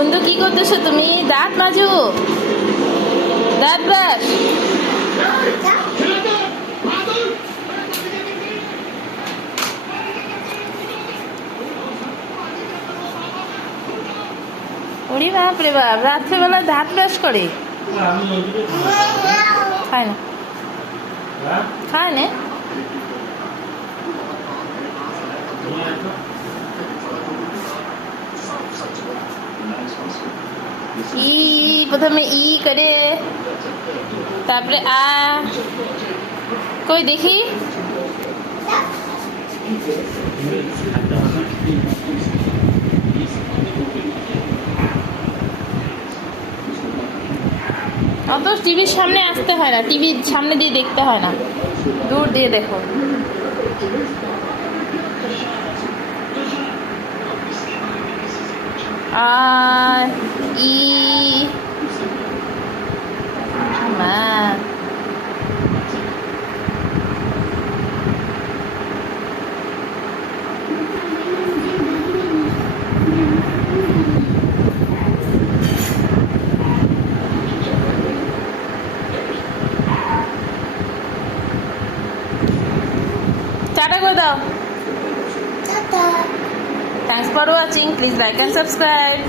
বন্ধু কি করতেছো তুমি? দাঁত মাজো, দাঁত ব্রাশ। ওরে বাপ রে বাপ, রাত্রেবেলা দাঁত ব্রাশ করে? খায় না, খায় না। ই প্রথমে ই করে, তারপরে আ। কই দেখি। অত টিভির সামনে আসতে হয় না, টিভির সামনে দিয়ে দেখতে হয় না, দূর দিয়ে দেখো। আর ই মা। টাটা করে দাও। Thanks for watching. Please like and subscribe.